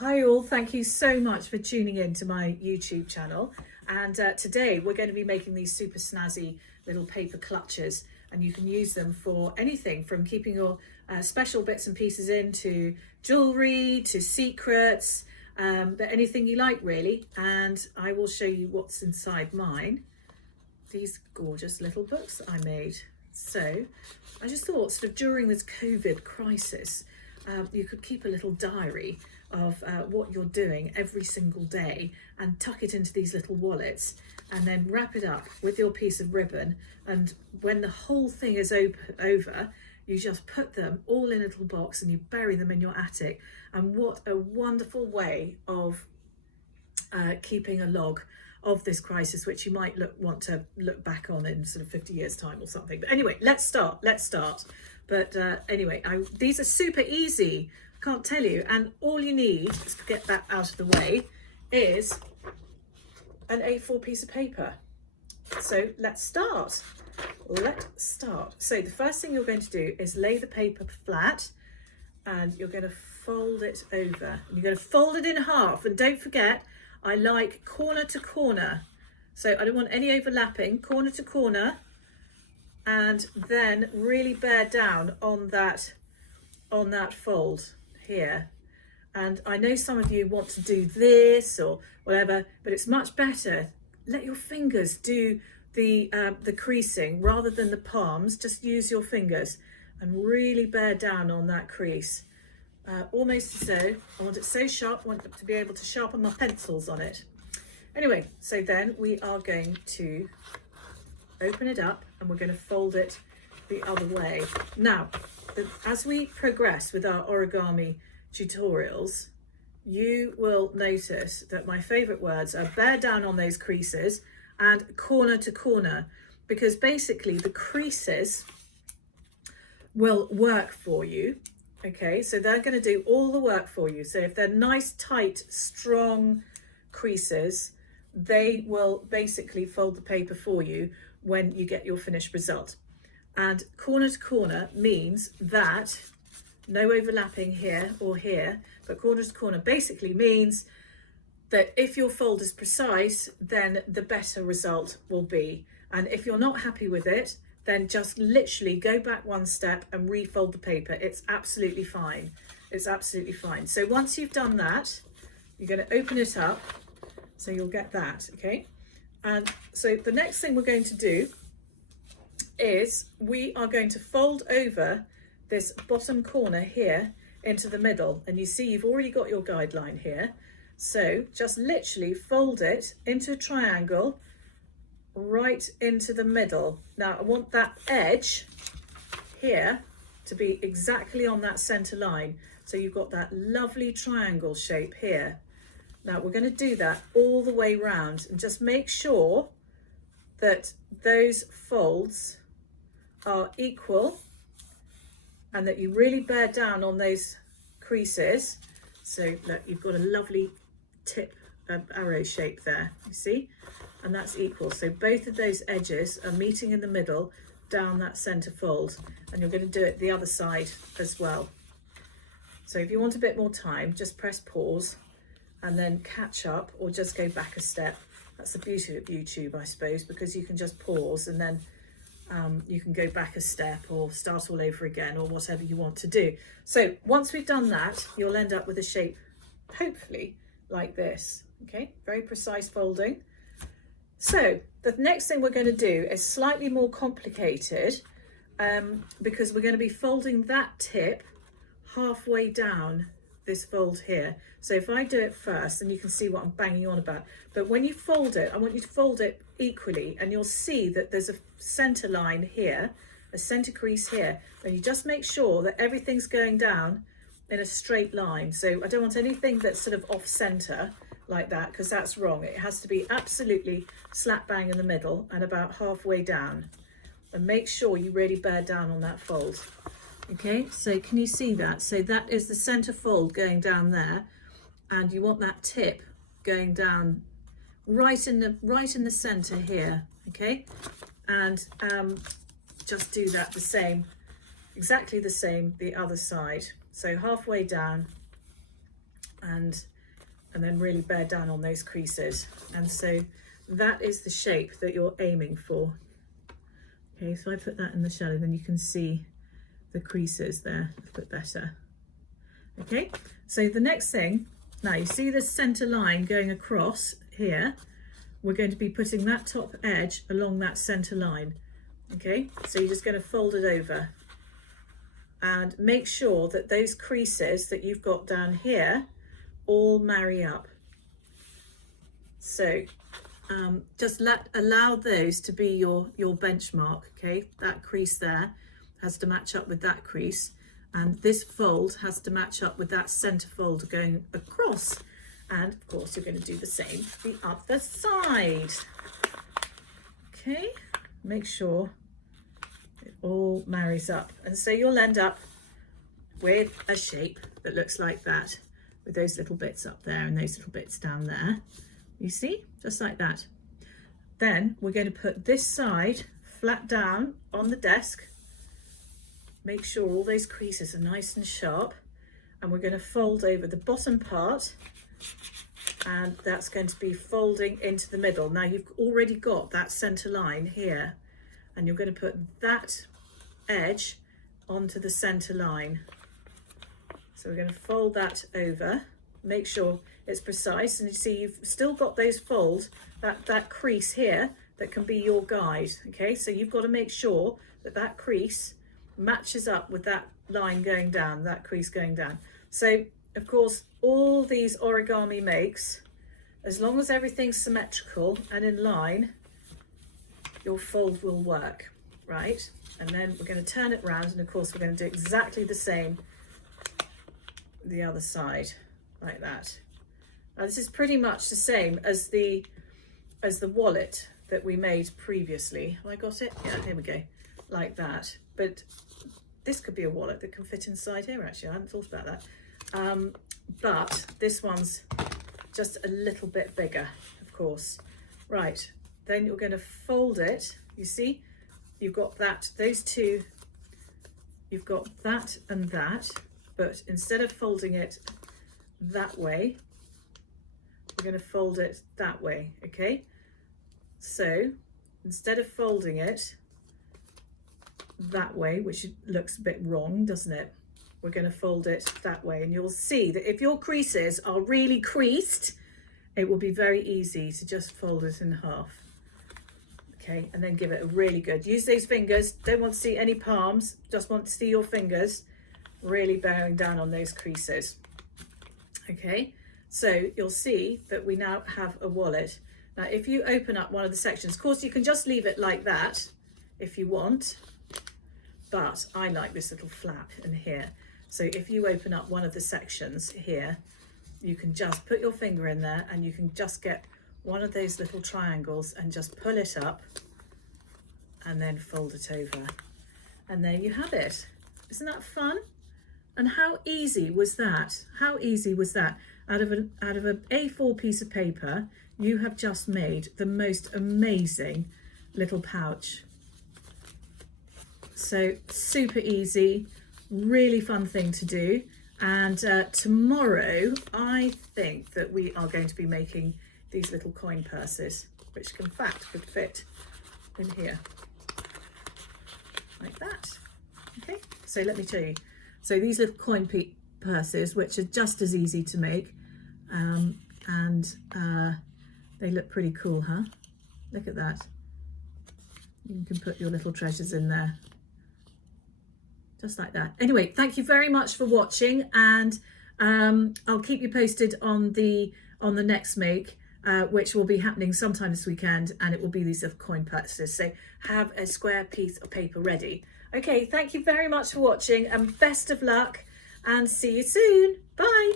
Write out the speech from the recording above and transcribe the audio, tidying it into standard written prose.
Hi all, thank you so much for tuning in to my YouTube channel, and today we're going to be making these super snazzy little paper clutches, and you can use them for anything from keeping your special bits and pieces in to jewellery to secrets, but anything you like really. And I will show you what's inside mine, these gorgeous little books I made. So I just thought, sort of during this COVID crisis, you could keep a little diary of what you're doing every single day and tuck it into these little wallets, and then wrap it up with your piece of ribbon, and when the whole thing is over, you just put them all in a little box and you bury them in your attic. And what a wonderful way of keeping a log of this crisis, which you might want to look back on in sort of 50 years time or something. But anyway, let's start. But anyway, these are super easy, I can't tell you. And all you need, to get that out of the way, is an A4 piece of paper. So let's start. So the first thing you're going to do is lay the paper flat, and you're going to fold it over. And you're going to fold it in half. And don't forget, I like corner to corner. So I don't want any overlapping, corner to corner. And then really bear down on that fold here. And I know some of you want to do this or whatever, but it's much better. Let your fingers do the creasing rather than the palms. Just use your fingers and really bear down on that crease. Almost so. I want it so sharp, I want to be able to sharpen my pencils on it. Anyway, so then we are going to open it up and we're going to fold it the other way. Now, as we progress with our origami tutorials, you will notice that my favorite words are bear down on those creases and corner to corner, because basically the creases will work for you. Okay, so they're going to do all the work for you. So if they're nice, tight, strong creases, they will basically fold the paper for you when you get your finished result. And corner to corner means that no overlapping here or here, but corner to corner basically means that if your fold is precise, then the better result will be. And if you're not happy with it, then just literally go back one step and refold the paper. It's absolutely fine. It's absolutely fine. So once you've done that, you're going to open it up. So you'll get that, okay? And so the next thing we're going to do is we are going to fold over this bottom corner here into the middle. And you see you've already got your guideline here. So just literally fold it into a triangle right into the middle. Now I want that edge here to be exactly on that center line. So you've got that lovely triangle shape here. Now we're going to do that all the way round, and just make sure that those folds are equal and that you really bear down on those creases. So look, you've got a lovely tip arrow shape there, you see, and that's equal. So both of those edges are meeting in the middle down that center fold, and you're going to do it the other side as well. So if you want a bit more time, just press pause and then catch up, or just go back a step. That's the beauty of YouTube, I suppose, because you can just pause and then you can go back a step or start all over again, or whatever you want to do. So once we've done that, you'll end up with a shape, hopefully, like this. Okay, very precise folding. So the next thing we're going to do is slightly more complicated, because we're going to be folding that tip halfway down this fold here. So if I do it first, then you can see what I'm banging on about. But when you fold it, I want you to fold it equally, and you'll see that there's a center line here, a center crease here, and you just make sure that everything's going down in a straight line. So I don't want anything that's sort of off center like that, because that's wrong. It has to be absolutely slap bang in the middle and about halfway down. And make sure you really bear down on that fold. Okay, so can you see that? So that is the center fold going down there, and you want that tip going down right in the center here. Okay, and just do that the same, exactly the same the other side. So halfway down and then really bear down on those creases. And so that is the shape that you're aiming for. Okay, so I put that in the shadow, then you can see the creases there a bit better. Okay, so the next thing, now you see the center line going across here, we're going to be putting that top edge along that center line. Okay, so you're just going to fold it over and make sure that those creases that you've got down here all marry up. So just allow those to be your benchmark. Okay, that crease there has to match up with that crease, and this fold has to match up with that center fold going across. And of course you're going to do the same the other side. Okay, make sure it all marries up, and so you'll end up with a shape that looks like that, with those little bits up there and those little bits down there. You see, just like that. Then we're going to put this side flat down on the desk. Make sure all those creases are nice and sharp, and we're going to fold over the bottom part, and that's going to be folding into the middle. Now you've already got that center line here, and you're going to put that edge onto the center line. So we're going to fold that over, make sure it's precise, and you see you've still got those folds, that crease here that can be your guide. Okay, so you've got to make sure that that crease matches up with that line going down, that crease going down. So of course all these origami makes, as long as everything's symmetrical and in line, your fold will work, right? And then we're going to turn it round, and of course we're going to do exactly the same the other side, like that. Now this is pretty much the same as the wallet that we made previously. Have I got it? Yeah, here we go, like that. But this could be a wallet that can fit inside here, actually. I hadn't thought about that. But this one's just a little bit bigger, of course. Right, then you're going to fold it. You see, you've got that, those two, you've got that and that, but instead of folding it that way, we're going to fold it that way. Okay, so instead of folding it that way, which looks a bit wrong, doesn't it, we're going to fold it that way. And you'll see that if your creases are really creased, it will be very easy to just fold it in half. Okay, and then give it a really good, use those fingers, don't want to see any palms, just want to see your fingers really bearing down on those creases. Okay, so you'll see that we now have a wallet. Now if you open up one of the sections, of course you can just leave it like that if you want, but I like this little flap in here. So if you open up one of the sections here, you can just put your finger in there, and you can just get one of those little triangles and just pull it up and then fold it over. And there you have it. Isn't that fun? And how easy was that? How easy was that? Out of an A4 piece of paper, you have just made the most amazing little pouch. So super easy, really fun thing to do. And tomorrow, I think that we are going to be making these little coin purses, which in fact could fit in here, like that. Okay, so let me show you. So these little coin purses, which are just as easy to make, and they look pretty cool, huh? Look at that. You can put your little treasures in there, just like that. Anyway, thank you very much for watching, and I'll keep you posted on the next make, which will be happening sometime this weekend, and it will be these little coin purses. So have a square piece of paper ready. Okay, thank you very much for watching, and best of luck, and see you soon. Bye.